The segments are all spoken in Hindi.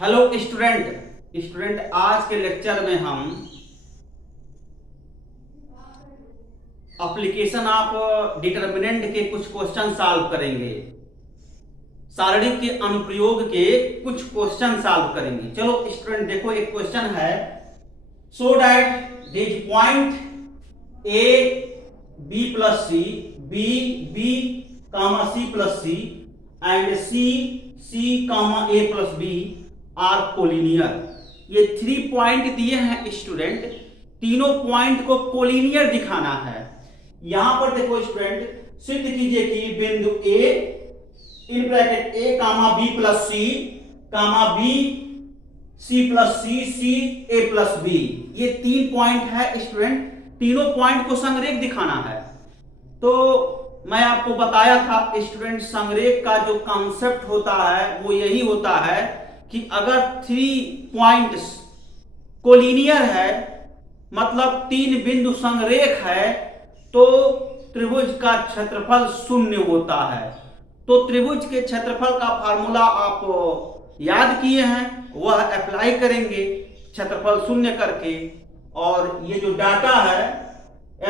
हेलो स्टूडेंट आज के लेक्चर में हम एप्लीकेशन ऑफ डिटर्मिनेंट के कुछ क्वेश्चन सॉल्व करेंगे। सारणिक के अनुप्रयोग के कुछ क्वेश्चन सॉल्व करेंगे। चलो स्टूडेंट देखो, एक क्वेश्चन है, so that this point A B plus C, B B comma C plus C and C C comma A plus B are collinear. ये 3 पॉइंट दिए हैं स्टूडेंट, तीनों पॉइंट को कोलिनियर दिखाना है। यहां पर देखो स्टूडेंट, सिद्ध कीजिए कि बिंदु A in bracket A comma B plus C comma B C plus C C A plus B, ये 3 पॉइंट है स्टूडेंट, तीनों पॉइंट को संरेख दिखाना है। तो मैं आपको बताया था स्टूडेंट, संरेख का जो कॉन्सेप्ट होता है वो यही होता है कि अगर 3 पॉइंट्स कोलिनियर है, मतलब 3 बिंदु संरेख है, तो त्रिभुज का क्षेत्रफल 0 होता है। तो त्रिभुज के क्षेत्रफल का फार्मूला आप याद किए हैं, वह अप्लाई करेंगे क्षेत्रफल 0 करके, और ये जो डाटा है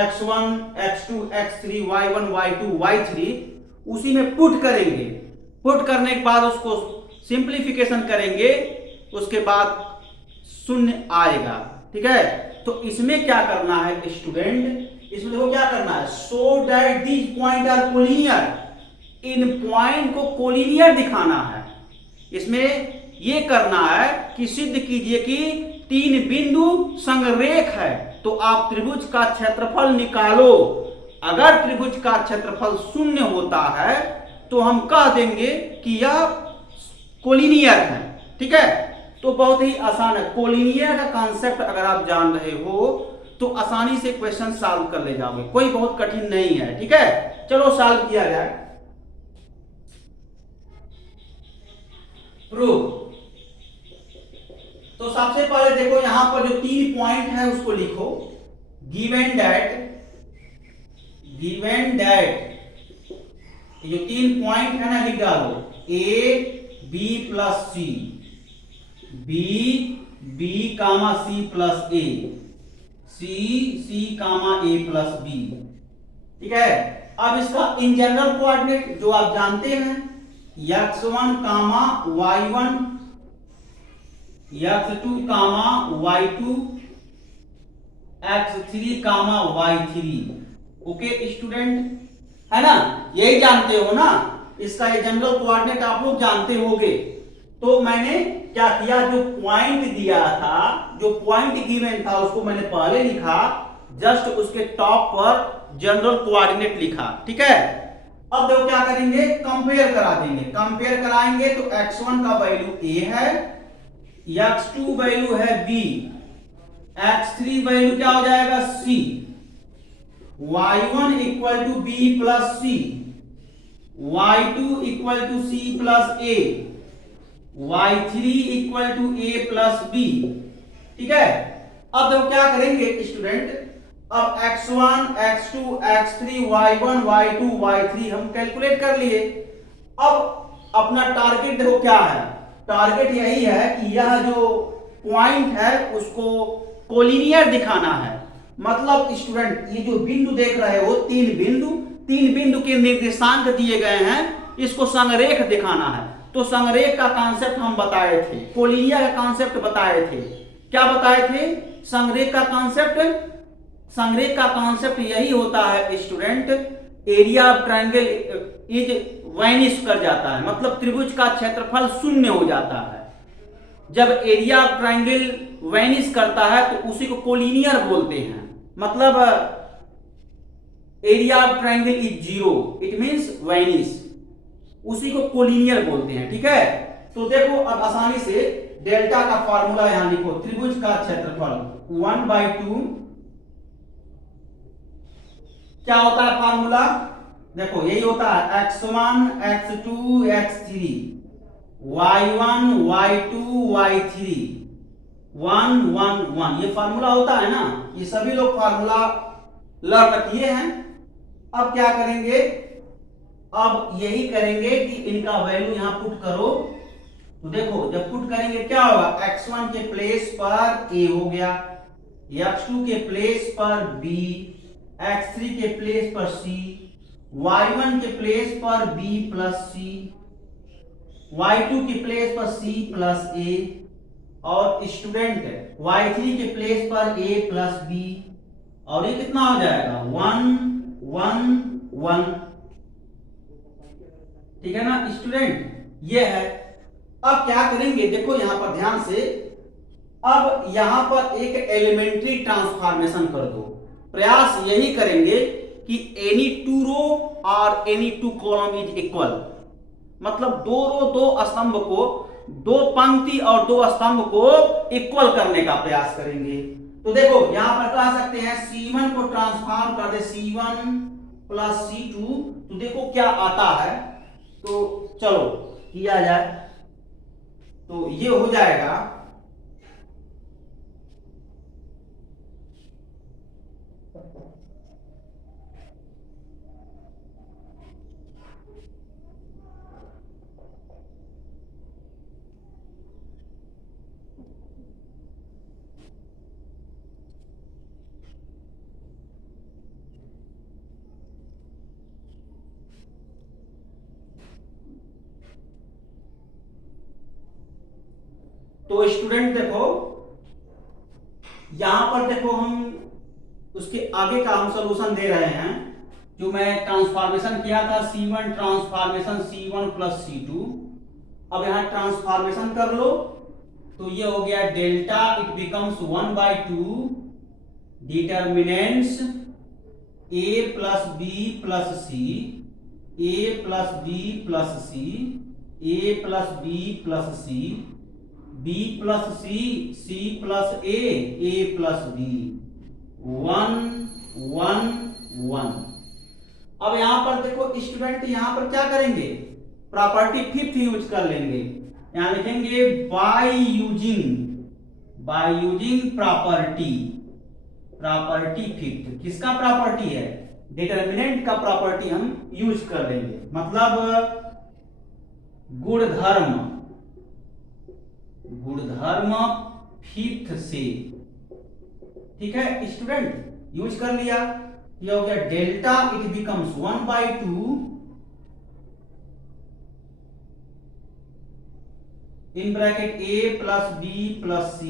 x1 x2 x3 y1 y2 y3 उसी में पुट करेंगे। पुट करने के बाद उसको सिंप्लीफिकेशन करेंगे, उसके बाद 0 आएगा। ठीक है, तो इसमें क्या करना है स्टूडेंट, इसमें देखो क्या करना है, so that these point are collinear, इन पॉइंट को कोलिनियर दिखाना है। इसमें ये करना है कि सिद्ध कीजिए कि 3 बिंदु संरेख है, तो आप त्रिभुज का क्षेत्रफल निकालो। अगर त्रिभुज का क्षेत्रफल 0 होता है तो हम कह देंगे कि यह कोलिनियर है। ठीक है, तो बहुत ही आसान है। कोलिनियर का कॉन्सेप्ट अगर आप जान रहे हो तो आसानी से क्वेश्चन सॉल्व कर ले जाओगे, कोई बहुत कठिन नहीं है। ठीक है, चलो सॉल्व किया जाए। प्रूफ। तो सबसे पहले देखो, यहां पर जो 3 पॉइंट है उसको लिखो। गिवन दैट ये 3 पॉइंट है ना, लिख डालो। A B plus C, B B comma C plus A, C C comma A plus B. ठीक है, अब इसका इन जनरल कोऑर्डिनेट जो आप जानते हैं, x1 कामा y1, x2 कामा y2, x3 कामा y3। ओके स्टूडेंट, है ना, यही जानते हो ना, इसका ये जनरल कोऑर्डिनेट आप लोग जानते होंगे। तो मैंने क्या किया, जो पॉइंट दिया था, जो पॉइंट गिवन था उसको मैंने पहले लिखा, जस्ट उसके टॉप पर जनरल कोऑर्डिनेट लिखा। ठीक है, अब देखो क्या करेंगे, कंपेयर करा देंगे। कंपेयर कराएंगे तो x1 का वैल्यू a है, x2 वैल्यू है b, x3 वैल्यू क्या हो जाएगा c, y1 equal to b plus c, y2 equal to c plus a, y3 equal to a plus b। ठीक है, अब देखो क्या करेंगे स्टूडेंट, अब x1 x2 x3 y1 y2 y3 हम कैलकुलेट कर लिए। अब अपना टारगेट देखो क्या है, टारगेट यही है कि यह जो पॉइंट है उसको कोलिनियर दिखाना है। मतलब स्टूडेंट, ये जो बिंदु देख रहे हो, 3 बिंदु के निर्देशांक दिए गए हैं, इसको संरेख दिखाना है। तो संरेख का कॉन्सेप्ट हम बताए थे, कोलिनियर का कॉन्सेप्ट बताए थे। क्या बताए थे? संरेख का कॉन्सेप्ट यही होता है student, area of triangle is vanish कर जाता है, मतलब त्रिभुज का क्षेत्रफल 0 हो जाता है। जब एरिया ऑफ ट्रायंगल वैनिश करता है तो उसी को कोलिनियर बोलते हैं। मतलब area of triangle is 0, it means vanish, उसी को कोलिनियर बोलते हैं। ठीक है, तो देखो अब आसानी से डेल्टा का फार्मूला यहां लिखो। त्रिभुज का क्षेत्रफल 1/2 क्या होता है फार्मूला, देखो यही होता है, x1 x2 x3 y1 y2 y3 1 1 1, ये फार्मूला होता है ना, ये सभी लोग फार्मूला लर्न किए हैं। अब क्या करेंगे, अब यही करेंगे कि इनका वैल्यू यहां पुट करो, तो देखो जब पुट करेंगे क्या होगा, x1 के प्लेस पर a हो गया, x2 के प्लेस पर b, x3 के प्लेस पर c, y1 के प्लेस पर b प्लस c, y2 के प्लेस पर c प्लस a, और स्टूडेंट y3 के प्लेस पर a प्लस b, और ये कितना हो जाएगा 1 1 1। ठीक है ना स्टूडेंट, ये है। अब क्या करेंगे देखो यहां पर ध्यान से, अब यहां पर एक एलिमेंट्री ट्रांसफॉर्मेशन कर दो। प्रयास यही करेंगे कि एनी टू रो और any two column is equal, मतलब दो रो दो स्तंभ को, दो पंक्ति और दो स्तंभ को इक्वल करने का प्रयास करेंगे। तो देखो यहां पर कह सकते हैं C1 को ट्रांसफॉर्म कर दे C1 प्लस C2, तो देखो क्या आता है। तो चलो किया जाए, तो ये हो जाएगा तो स्टूडेंट देखो यहां पर देखो हम उसके आगे का हम सॉल्यूशन दे रहे हैं, जो मैं ट्रांसफॉर्मेशन किया था C1 transformation C1 plus C2। अब यहां ट्रांसफॉर्मेशन कर लो, तो ये हो गया delta, it becomes 1/2 determinants a plus b plus c, a plus b plus c, a plus b plus c, b plus c, c plus a plus b, 1 1 1। अब यहां पर देखो स्टूडेंट, यहां पर क्या करेंगे, प्रॉपर्टी फिफ्थ यूज कर लेंगे। यहां लिखेंगे बाय यूजिंग प्रॉपर्टी फिफ्थ। किसका प्रॉपर्टी है, डिटर्मिनेंट का प्रॉपर्टी हम यूज कर लेंगे, मतलब गुणधर्म फिफ्थ से। ठीक है स्टूडेंट, यूज कर लिया, ये हो गया delta, it becomes 1/2 in bracket a plus b plus c,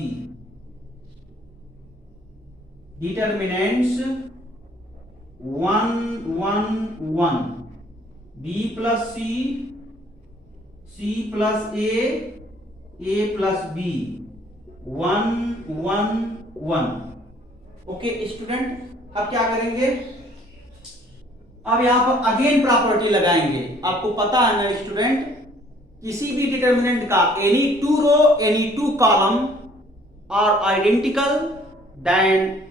determinants 1 1 1, b plus c, c plus a plus b, 1 1 1। Okay student, अब क्या करेंगे, अब यहां पर अगेन प्रॉपर्टी लगाएंगे। आपको पता है ना स्टूडेंट, किसी भी डिटर्मिनेंट का any two row any two column are identical, then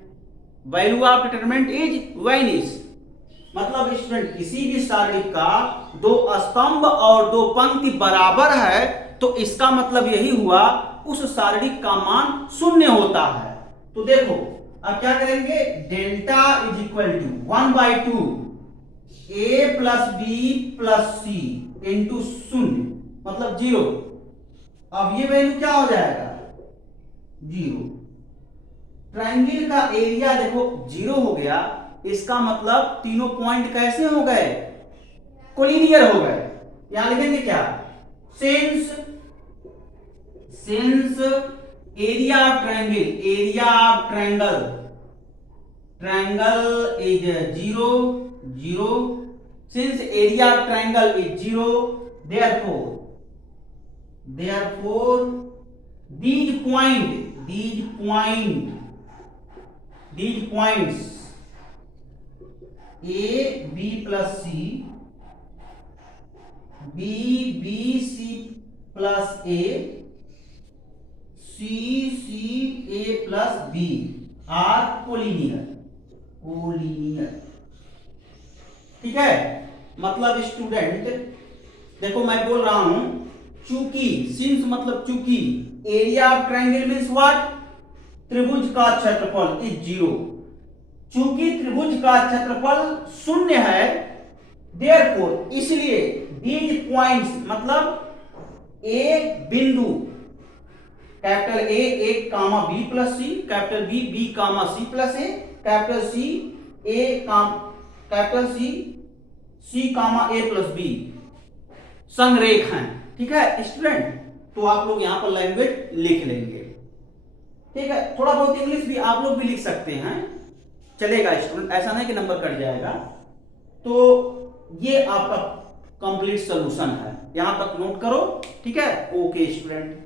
value of determinant is vanish. मतलब स्टूडेंट किसी भी सारणी का दो स्तंभ और दो पंक्ति बराबर है, तो इसका मतलब यही हुआ उस सारणी का मान शून्य होता है। तो देखो अब क्या करेंगे, delta is equal to 1/2 a plus b plus c into शून्य, मतलब 0। अब ये वैल्यू क्या हो जाएगा, 0। ट्रायंगल का एरिया देखो 0 हो गया, इसका मतलब तीनों पॉइंट कैसे हो गए, कोलिनियर हो गए। यहां लिखेंगे क्या, since area of triangle is 0, since area of triangle is 0, therefore these points a b plus c, b b c plus a, c c a plus b are collinear। ठीक है, मतलब स्टूडेंट देखो मैं बोल रहा हूं, चूंकि सिंस मतलब चूंकि area of triangle means what, त्रिभुज का क्षेत्रफल इज 0। चूंकि त्रिभुज का क्षेत्रफल 0 है, देयरफॉर इसलिए दीज पॉइंट्स मतलब ए बिंदु कैपिटल ए एक कामा B plus C, capital B B comma C plus A, capital C A capital C comma A plus B संरेख हैं। ठीक है स्टूडेंट, तो आप लोग यहां पर लैंग्वेज लिख लेंगे। ठीक है, थोड़ा बहुत इंग्लिश भी आप लोग भी लिख सकते हैं, चलेगा स्टूडेंट, ऐसा नहीं कि नंबर कट जाएगा। तो ये आपका कंप्लीट सॉल्यूशन है, यहां तक नोट करो। ठीक है, ओके स्टूडेंट।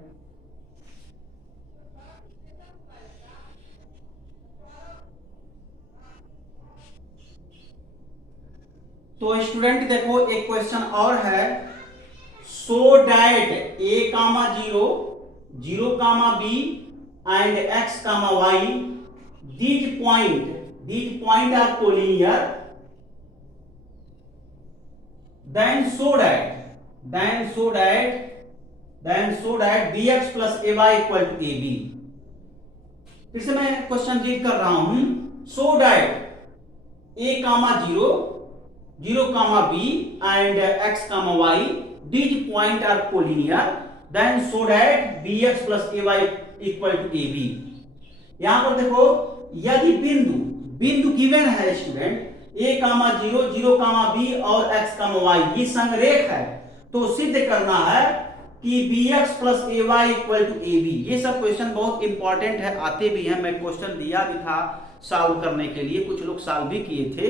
तो स्टूडेंट देखो एक क्वेश्चन और है, so that A comma zero, zero comma B and X comma Y, these point are collinear, then so that bx plus ay equal to ab। फिर से मैं क्वेश्चन रीड कर रहा हूं, so that a comma zero, zero comma b and x comma y, these point are collinear, then so that bx plus ay equal to ab। यहां पर देखो, यदि बिंदु गिवन है student A comma zero, zero comma B और एक्स कामा वाई, ये संरेख है, तो सिद्ध करना है कि B X plus A Y equal to A B. ये सब क्वेश्चन बहुत इंपॉर्टेंट है, आते भी हैं, मैं क्वेश्चन दिया भी था सॉल्व करने के लिए, कुछ लोग सॉल्व भी किए थे,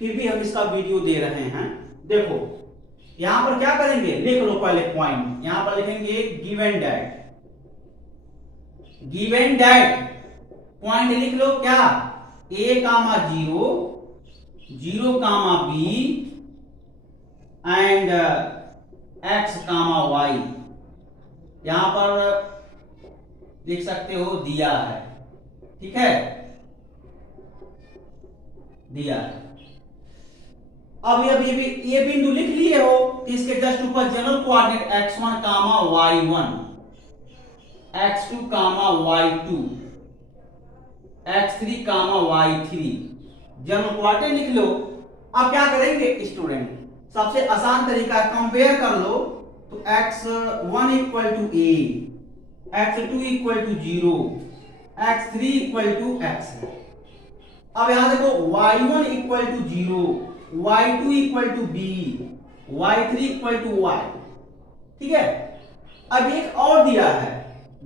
फिर भी हम इसका वीडियो दे रहे हैं। देखो यहां पर क्या करेंगे, लिख लो पहले पॉइंट, यहां पर लिखेंगे गिवन दैट पॉइंट लिख लो, क्या, A comma zero, zero comma B and X comma Y, यहां पर देख सकते हो दिया है। ठीक है, दिया है। अब ये बिंदु लिख लिए हो, तो इसके जस्ट ऊपर जनरल कोऑर्डिनेट x1 कामा y1, x2 कामा y2, x3 कामा y3 जनरल कोऑर्डिनेट लिख लो। अब क्या करेंगे स्टूडेंट, सबसे आसान तरीका कंपेयर कर लो, तो x1 equal to a, x2 equal to 0, x3 equal to x। अब यहां देखो y1 equal to 0, y2 equal to b, y3 equal to y। ठीक है, अब एक और दिया है,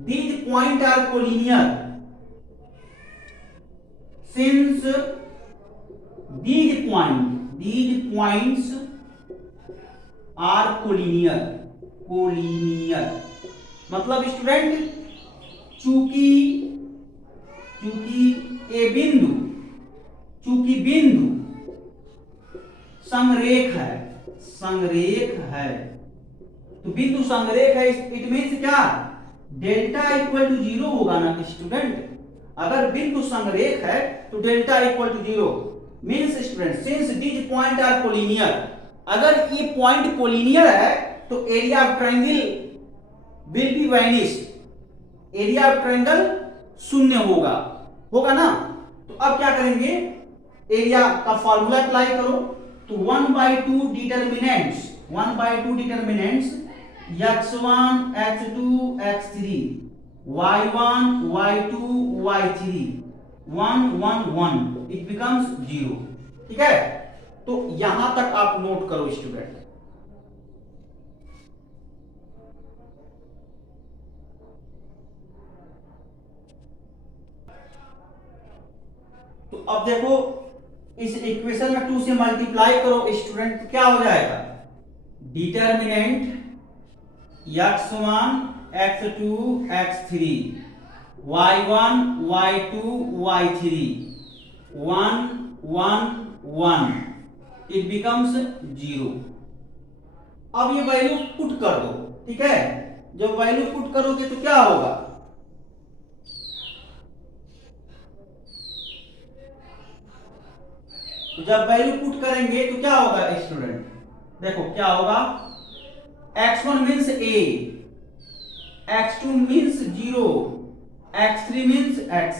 these point are collinear since these points are collinear, मतलब स्टूडेंट चूंकि बिंदु संरेख है, तो बिंदु संरेख है, इट मीन्स क्या, डेल्टा इक्वल टू 0 होगा ना स्टूडेंट। अगर बिंदु संरेख है तो delta equal to 0 means student since these point are collinear, अगर ये पॉइंट कोलिनियर है तो area of triangle will be vanish, area of triangle शून्य होगा ना। तो अब क्या करेंगे, एरिया का फॉर्मूला अप्लाई करो, तो 1/2 determinants x1 x2 x3 y1 y2 y3 1 1 1 it becomes 0। ठीक है, तो यहां तक आप नोट करो स्टूडेंट। तो अब देखो इस इक्वेशन में 2 से मल्टीप्लाई करो स्टूडेंट, तो क्या हो जाएगा, determinant x1 x2 x3 y1 y2 y3 1 1 1 it becomes 0। अब ये वैल्यू पुट कर दो। ठीक है, जब वैल्यू पुट करोगे तो क्या होगा, तो जब वैल्यू पुट करेंगे तो क्या होगा स्टूडेंट, देखो क्या होगा, x1 means a, x2 means 0, x3 means x।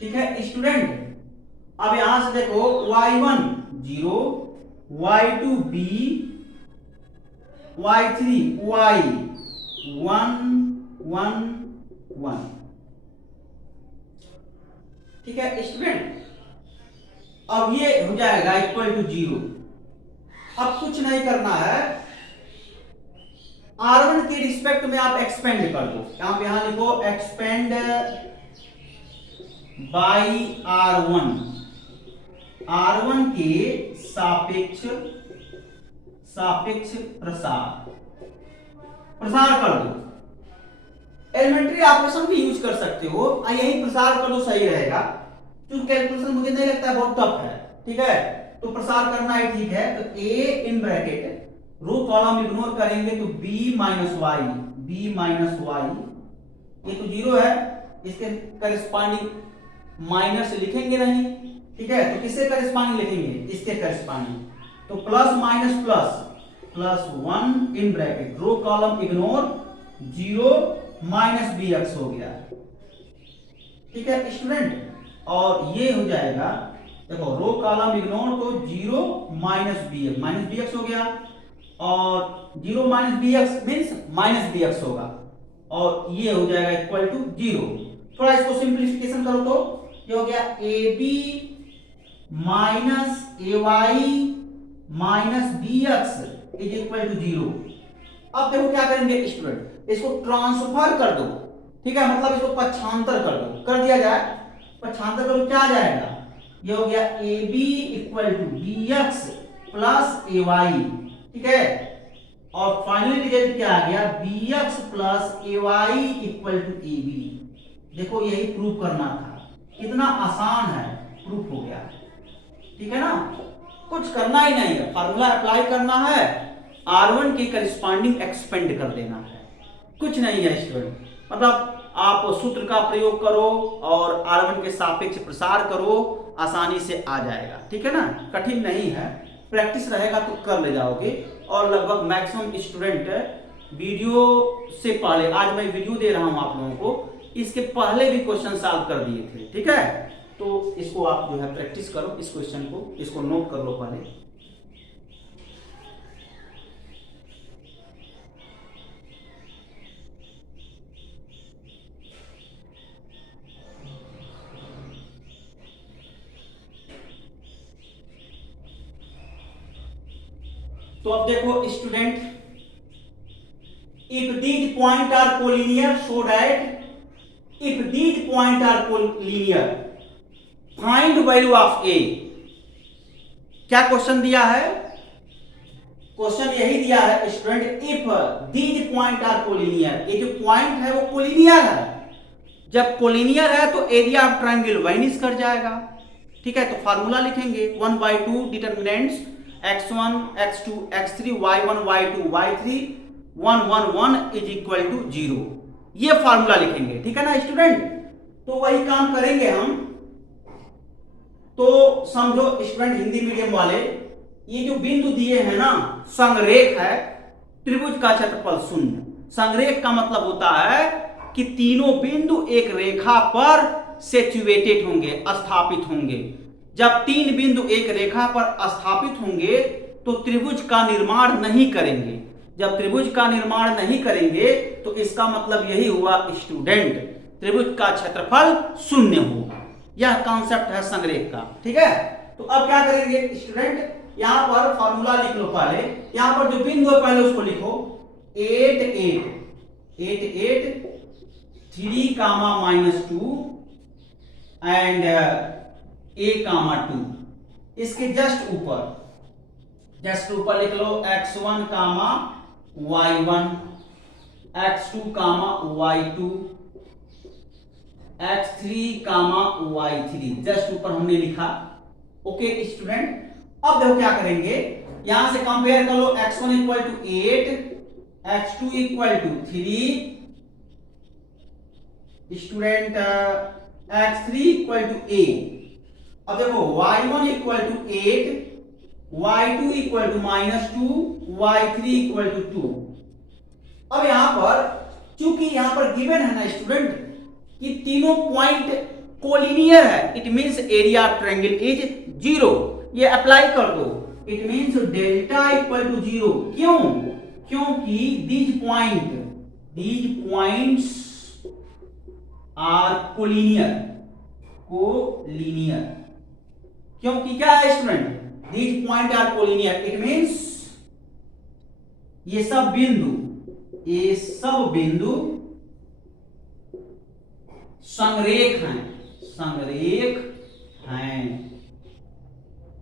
ठीक है स्टूडेंट, अब यहां से देखो y1 0, y2 b, y3 y 1 1 1। ठीक है स्टूडेंट, अब ये हो जाएगा इक्वल टू 0। अब कुछ नहीं करना है, R1 के रिस्पेक्ट में आप एक्सपेंड कर दो। यहां लिखो एक्सपेंड बाई R1 के सापेक्ष प्रसार कर दो। एलिमेंट्री ऑपरेशन भी यूज कर सकते हो, यही प्रसार कर दो सही रहेगा, क्योंकि कैलकुलेशन मुझे नहीं लगता है बहुत टफ है। ठीक है, तो प्रसार करना ही ठीक है। तो A in bracket row column ignore करेंगे तो b माइनस वाई, ये तो 0 है, इसके करस्पॉन्डिंग माइनस लिखेंगे नहीं। ठीक है, तो किसके करस्पॉन्डिंग लिखेंगे, इसके करस्पॉन्डिंग। तो plus minus plus 1 in bracket row column ignore 0 minus bx हो गया। ठीक है स्टूडेंट, और ये हो जाएगा, देखो रो कॉलम इग्नोर तो 0 माइनस bx हो गया, और 0 minus bx means minus bx होगा, और ये हो जाएगा इक्वल टू 0। थोड़ा इसको सिंप्लीफिकेशन करो तो ये हो गया ab minus ay minus bx is equal to 0। अब देखो क्या करेंगे स्टूडेंट, इसको ट्रांसफर कर दो। ठीक है, मतलब इसको पक्षांतर कर दो, कर दिया जाए, पक्षांतर करो क्या आ जाएगा, ये हो गया ab equal to bx plus ay। ठीक है, और फाइनल रिजल्ट क्या आ गया, bx plus ay equal to ab। देखो यही प्रूफ करना था, कितना आसान है, प्रूफ हो गया। ठीक है ना, कुछ करना ही नहीं है, फार्मूला अप्लाई करना है, R1 के करस्पॉन्डिंग एक्सपेंड कर देना है, कुछ नहीं है स्टूडेंट। मतलब आप सूत्र का प्रयोग करो और R1 के सापेक्ष प्रसार करो, आसानी से आ जाएगा। ठीक है ना, कठिन नहीं है, प्रैक्टिस रहेगा तो कर ले जाओगे। और लगभग मैक्सिमम स्टूडेंट वीडियो से पहले, आज मैं वीडियो दे रहा हूं आप लोगों को, इसके पहले भी क्वेश्चन सॉल्व कर दिए थे। ठीक है, तो इसको आप जो है प्रैक्टिस करो, इस क्वेश्चन को, इसको नोट कर लो पहले। तो अब देखो student, if these points are collinear, so that if these points are collinear, find value of a। क्या क्वेश्चन दिया है, क्वेश्चन यही दिया है student, if these points are collinear, ये जो पॉइंट है वो कोलिनियर है। जब कोलिनियर है तो एरिया ऑफ ट्रायंगल वाइनिश कर जाएगा। ठीक है, तो फार्मूला लिखेंगे 1/2 determinants x1 x2 x3 y1 y2 y3 1 1 1 is equal to 0, ये फार्मूला लिखेंगे। ठीक है ना स्टूडेंट, तो वही काम करेंगे हम। तो समझो स्टूडेंट हिंदी मीडियम वाले, ये जो बिंदु दिए हैं ना, संरेख है, त्रिभुज का क्षेत्रफल 0। संरेख का मतलब होता है कि तीनों बिंदु एक रेखा पर सिचुएटेड होंगे, स्थापित होंगे। जब तीन बिंदु एक रेखा पर स्थापित होंगे तो त्रिभुज का निर्माण नहीं करेंगे। जब त्रिभुज का निर्माण नहीं करेंगे तो इसका मतलब यही हुआ स्टूडेंट, त्रिभुज का क्षेत्रफल 0 होगा। यह कॉन्सेप्ट है संरेख का। ठीक है, तो अब क्या करेंगे स्टूडेंट, यहां पर फॉर्मूला लिख लो पहले। यहां पर जो बिंदु है पहले उसको लिखो 8 8 8 8 3 -2 एंड a, 2। इसके जस्ट ऊपर लिख लो x1, y1 x2, y2 x3, y3, just ऊपर हमने लिखा। ओके स्टूडेंट, अब देखो क्या करेंगे, यहां से कंपेयर कर लो, x1 equal to 8 x2 equal to 3 student x3 equal to a। अब देखो y1 equal to 8 y2 equal to -2 y3 equal to 2। अब यहां पर चूंकि यहां पर गिवन है ना स्टूडेंट कि तीनों पॉइंट कोलिनियर है, it means area of triangle is 0। ये अप्लाई कर दो, it means delta equal to 0। क्यों, क्योंकि दीज पॉइंट्स आर कोलिनियर, क्योंकि क्या है student, these point are collinear, it means ये सब बिंदु संरेख हैं,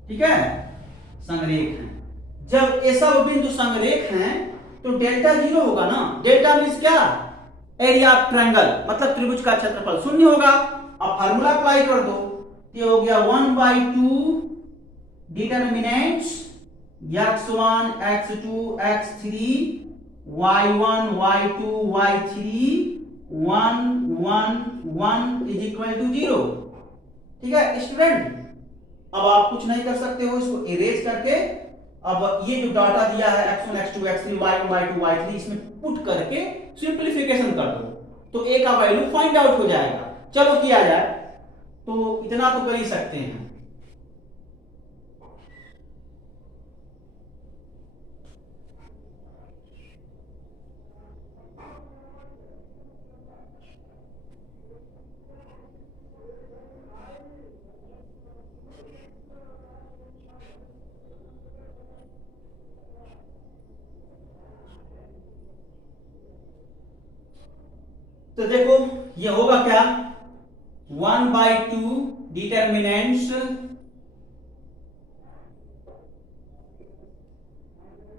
ठीक है, संरेख हैं। जब ये सब बिंदु संरेख हैं तो डेल्टा 0 होगा ना। डेल्टा मींस क्या, एरिया ऑफ ट्रायंगल, मतलब त्रिभुज का क्षेत्रफल 0 होगा। अब फार्मूला अप्लाई कर दो, ये हो गया 1/2 determinants x1 x2 x3 y1 y2 y3 1 1 1 is equal to 0। ठीक है स्टूडेंट, अब आप कुछ नहीं कर सकते हो, इसको इरेज करके अब ये जो डाटा दिया है x1 x2 x3 y1 y2 y3 इसमें पुट करके सिंपलीफिकेशन कर दो तो a का वैल्यू फाइंड आउट हो जाएगा। चलो किया जाए, तो इतना तो कर ही सकते हैं। तो देखो ये होगा क्या, 1/2 डिटर्मिनेंट्स,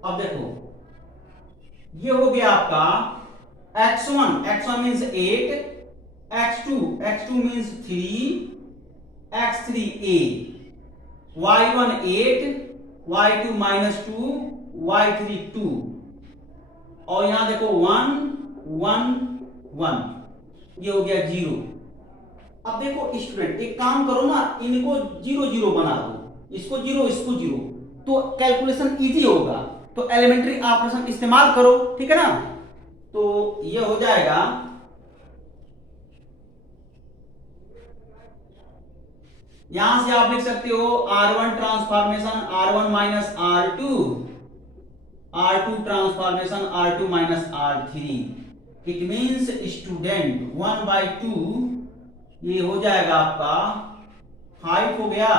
अब देखो ये हो गया आपका x1 means 8, x2 means 3, x3 a, y1 8, y2 -2, y3 2, और यहां देखो 1 1 1, ये हो गया 0। अब देखो स्टूडेंट एक काम करो ना, इनको 0 0 बना दो, इसको 0 इसको 0, तो कैलकुलेशन इजी होगा। तो एलिमेंट्री ऑपरेशन इस्तेमाल करो, ठीक है ना। तो ये हो जाएगा यहां से आप लिख सकते हो R1 transformation R1 minus R2 transformation R2 minus R3। It means student 1/2 ये हो जाएगा आपका 5 हो गया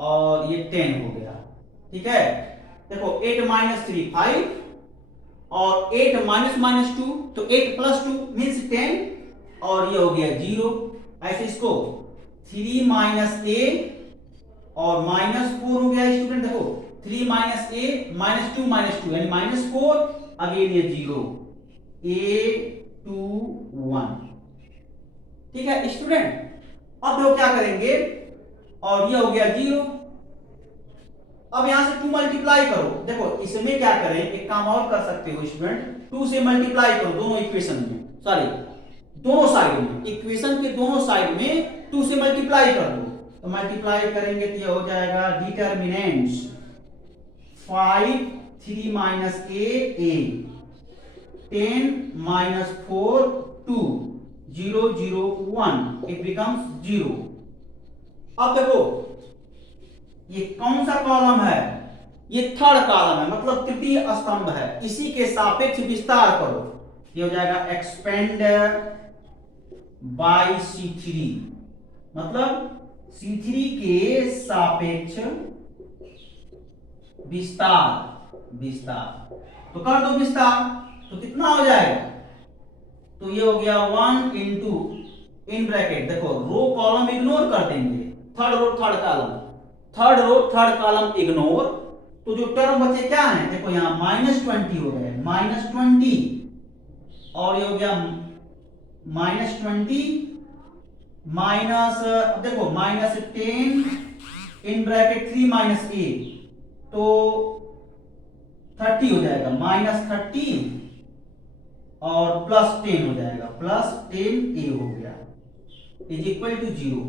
और ये 10 हो गया, ठीक है। देखो 8 - 3 5 और 8 -2 तो 8 + 2 मीन्स 10 और ये हो गया 0। ऐसे इसको 3 - a और -4 हो गया स्टूडेंट। देखो 3 - a -2 -2 यानी -4, अगेन ये 0, a 2 1, ठीक है स्टूडेंट। अब देखो क्या करेंगे, और ये हो गया 0। अब यहां से 2 मल्टीप्लाई करो। देखो इसमें क्या करें, एक काम और कर सकते हो स्टूडेंट, 2 से मल्टीप्लाई करो दोनों इक्वेशन में, सॉरी दोनों साइड में, इक्वेशन के दोनों साइड में 2 से मल्टीप्लाई कर दो। तो मल्टीप्लाई करेंगे तो ये हो जाएगा डिटर्मिनेंट्स 5 3 - a 10 - 4 2 0 0 1, इट बिकम्स 0। अब देखो ये कौन सा कॉलम है, ये थर्ड कॉलम है, मतलब तृतीय स्तंभ है, इसी के सापेक्ष विस्तार करो। ये हो जाएगा एक्सपेंड बाय C3, मतलब C3 के सापेक्ष विस्तार। तो कर दो विस्तार, तो कितना हो जाएगा, तो ये हो गया 1 इंटू इन ब्रैकेट, देखो रो कॉलम इग्नोर कर देंगे, third row third column ignore, तो जो टर्म बचे क्या है, देखो यहां -20 हो गए, -20 और ये हो गया -20 माइनस, देखो -10 इन ब्रैकेट 3 - a, तो 30 हो जाएगा, -30 और +10 हो जाएगा, +10a हो गया, इज इक्वल टू 0।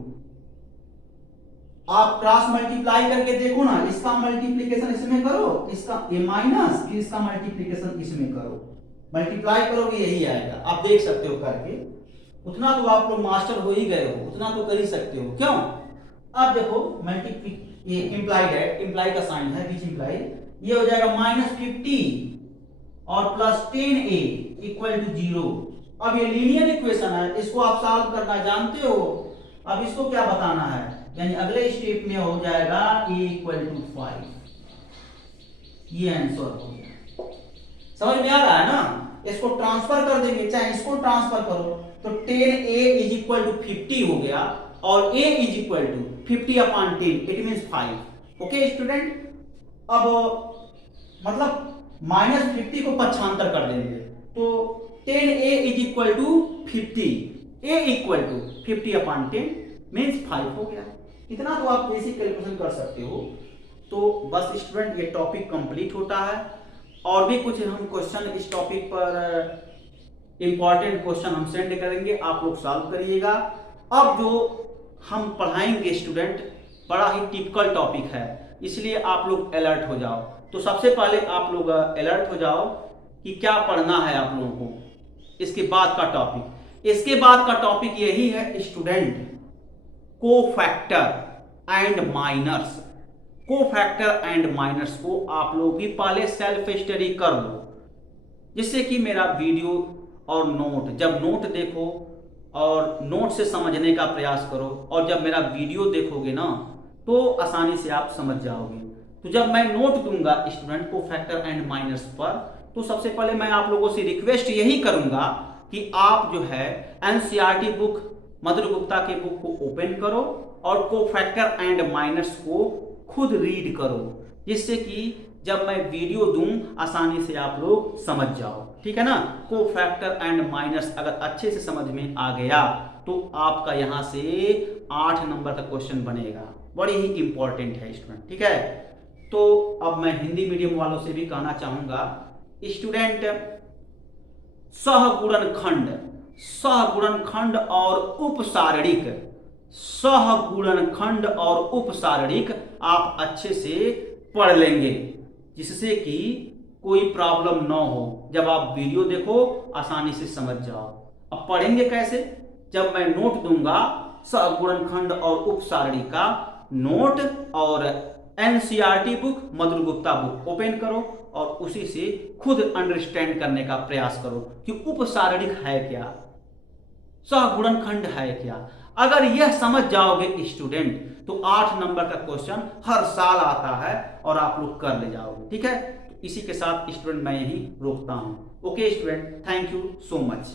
आप क्रॉस मल्टीप्लाई करके देखो ना, इसका मल्टीप्लिकेशन इसमें करो, इसका ये माइनस, फिर इसका मल्टीप्लिकेशन इसमें करो, मल्टीप्लाई करोगे यही आएगा। आप देख सकते हो करके, उतना तो आप लोग मास्टर हो ही गए हो, उतना तो कर ही सकते हो। क्यों, अब देखो ये इंप्लाइड है, इंप्लाई का साइन है बीच इंप्लाई, ये हो जाएगा -50 और प्लस 10a इक्वल टू 0। अब ये लीनियर इक्वेशन है, इसको आप सॉल्व करना जानते हो। अब इसको क्या बताना है, यानी अगले स्टेप में हो जाएगा a इक्वल टू 5। ये आंसर हो गया। समझ में आ रहा है ना? इसको ट्रांसफर कर देंगे, चाहे इसको ट्रांसफर करो तो 10a इज इक्वल टू 50 हो गया और a is equal to 50 upon 10, it means 5। Okay student, अब मतलब -50 को पक्षांतर कर देंगे तो 10a is equal to 50, a equal to 50 upon 10 means 5 हो गया। इतना तो आप बेसिक कैलकुलेशन कर सकते हो। तो बस स्टूडेंट ये टॉपिक कंप्लीट होता है। और भी कुछ हम क्वेश्चन इस टॉपिक पर इंपॉर्टेंट क्वेश्चन हम सेंड करेंगे, आप लोग सॉल्व करिएगा। अब जो हम पढ़ाएंगे स्टूडेंट बड़ा ही टिपिकल टॉपिक है, इसलिए आप लोग अलर्ट हो जाओ। तो सबसे पहले आप लोग अलर्ट हो जाओ कि क्या पढ़ना है आप लोगों को। इसके बाद का टॉपिक यही है student, cofactor and minors. Cofactor and minors को आप लोग भी पहले सेल्फ स्टडी कर लो, जिससे कि मेरा वीडियो और नोट, जब नोट देखो और नोट से समझने का प्रयास करो, और जब मेरा वीडियो देखोगे ना तो आसानी से आप समझ जाओगे। तो जब मैं नोट दूंगा स्टूडेंट को फैक्टर एंड माइनस पर, तो सबसे पहले मैं आप लोगों से रिक्वेस्ट यही करूंगा कि आप जो है एनसीईआरटी बुक मधुर गुप्ता के बुक को ओपन करो और को फैक्टर एंड माइनस को खुद रीड करो, जिससे कि जब मैं वीडियो दूं आसानी से आप लोग समझ जाओ। ठीक है ना? को फैक्टर एंड माइनस अगर अच्छे से समझ में आ गया तो आपका यहां से 8 नंबर का क्वेश्चन बनेगा। बड़ी ही इंपॉर्टेंट है स्टूडेंट। ठीक है? तो अब मैं हिंदी मीडियम वालों से भी कहना चाहूंगा स्टूडेंट, सहगुणनखंड और उपसारणिक आप अच्छे से पढ़ लेंगे, जिससे कि कोई प्रॉब्लम ना हो। जब आप वीडियो देखो आसानी से समझ जाओ। अब पढ़ेंगे कैसे? जब मैं नोट दूंगा सहगुणनखंड और उपसारणी का नोट, और एनसीईआरटी बुक मधुर गुप्ता बुक ओपन करो और उसी से खुद अंडरस्टैंड करने का प्रयास करो कि उपसारणिक है क्या, सहगुणनखंड है क्या। अगर यह समझ जाओगे स्टूडेंट तो 8 नंबर का क्वेश्चन हर साल आता है और आप लोग कर ले जाओगे। ठीक है? तो इसी के साथ स्टूडेंट मैं यही रोकता हूं। Okay student, thank you so much.